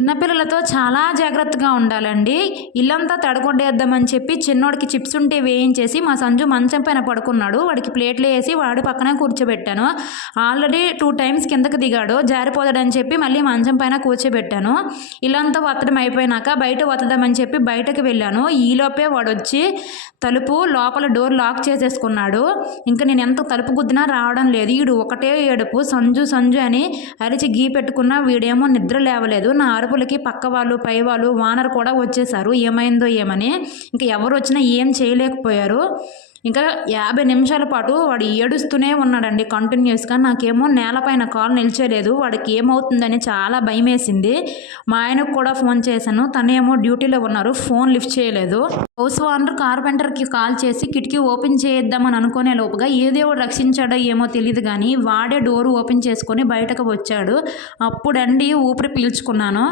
చిన్నపిల్లలతో చాలా జాగ్రత్తగా ఉండాలండి. ఇల్లంతా తడగొట్టేద్దామని చెప్పి చిన్నోడికి చిప్స్ ఉంటే వేయించేసి మా సంజు మంచం పైన పడుకున్నాడు. వాడికి ప్లేట్లు వేసి వాడి పక్కనే కూర్చోబెట్టాను. ఆల్రెడీ 2 టైమ్స్ కిందకి దిగాడు. జారిపోతాడని చెప్పి మళ్ళీ మంచం పైన కూర్చోబెట్టాను. ఇల్లంతా వత్తడం అయిపోయినాక బయట వత్తదామని చెప్పి బయటకు వెళ్ళాను. ఈలోపే వాడొచ్చి తలుపు లోపల డోర్ లాక్ చేసేసుకున్నాడు. ఇంకా నేను ఎంత తలుపు గుద్దినా రావడం లేదు. వీడు ఒకటే ఏడుపు సంజు సంజు అని అరిచి గీ పెట్టుకున్నా వీడేమో నిద్ర లేవలేదు. నా అరుపులకి పక్క వాళ్ళు పై వాళ్ళు వానర్ కూడా వచ్చేసారు. ఏమైందో ఏమని. ఇంకా ఎవరు వచ్చినా ఏం చేయలేకపోయారు. ఇంకా 50 నిమిషాల పాటు వాడు ఏడుస్తూనే ఉన్నాడండి కంటిన్యూస్గా. నాకేమో నేలపైన కాలు నిలిచేలేదు. వాడికి ఏమవుతుందని చాలా భయం వేసింది. మా ఆయనకు కూడా ఫోన్ చేశాను. తనేమో డ్యూటీలో ఉన్నారు, ఫోన్ లిఫ్ట్ చేయలేదు. హౌస్ ఓనర్ కార్పెంటర్కి కాల్ చేసి కిటికీ ఓపెన్ చేద్దామని అనుకునే లోపుగా ఏదో రక్షించాడో ఏమో తెలియదు కానీ వాడే డోర్ ఓపెన్ చేసుకొని బయటకు వచ్చాడు. అప్పుడండి ఊపిరి పీల్చుకున్నాను.